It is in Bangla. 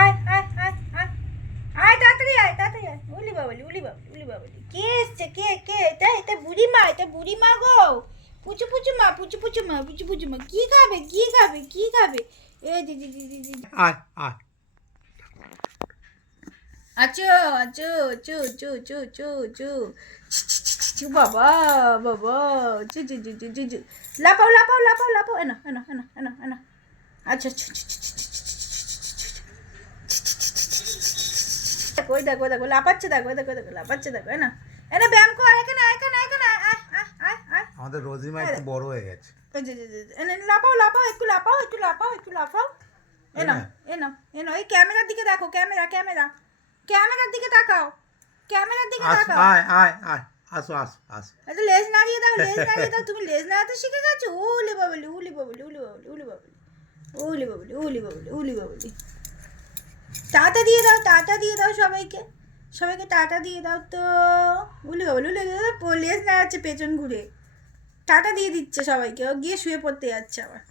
আয় আয় আয় আয়। আয় তাড়াতাড়ি আয় তাড়াতাড়ি আয়। উলি বাবলি উলি বাবলি উলি বাবলি। কে এসছে? কে কে? এটা এটা বুড়ি মা এটা বুড়ি মা গো। পুচু পুচু মা পুচু পুচু মা পুচু পুচু মা। কি খাবে কি খাবে কি খাবে? এ দিদি দিদি দিদি আয় আয়। আচো আচো চু চু চু চু চু। চু বাবা বাবা। চু চু চু চু চু চু। লাপাও লাপাও লাপাও লাপাও এনা এনা এনা এনা এনা। আচ্ছা চু চু চু চু দেখো ওই দেখো দেখো লাপাচ্ছে দেখো দেখো দেখো লাপাচ্ছে দেখো এনা এনা ব্যায়াম কর এখানে এখানে এখানে আমাদের রোজিমা একটু বড় হয়ে গেছে। এনে লাপাও লাপাও একটু লাপাও একটু লাপাও একটু লাপাও এনো এনো এনো এই ক্যামেরার দিকে দেখো ক্যামেরা ক্যামেরা। ক্যামেরার দিকে তাকাও ক্যামেরার দিকে তাকাও। আয় আয় আয় আসো আসো আসো। একটু লেজ নাড়িয়ে দাও লেজ নাড়িয়ে দাও তুমি লেজ নাড়াতে শিখে গেছো? উলি বাবলি উলি বাবলি উলি বাবলি উলি বাবলি উলি বাবলি উলি বাবলি উলি বাবলি। টাটা দিয়ে দাও, টাটা দিয়ে দাও সবাইকে। সবাইকে টাটা দিয়ে দাও তো। উলু উলু লেগে বাবলি লেজ নাড়াচ্ছে পেছন ঘুরে। টাটা দিয়ে দিচ্ছে সবাইকে, ও গিয়ে শুয়ে পড়তে যাচ্ছে আবার।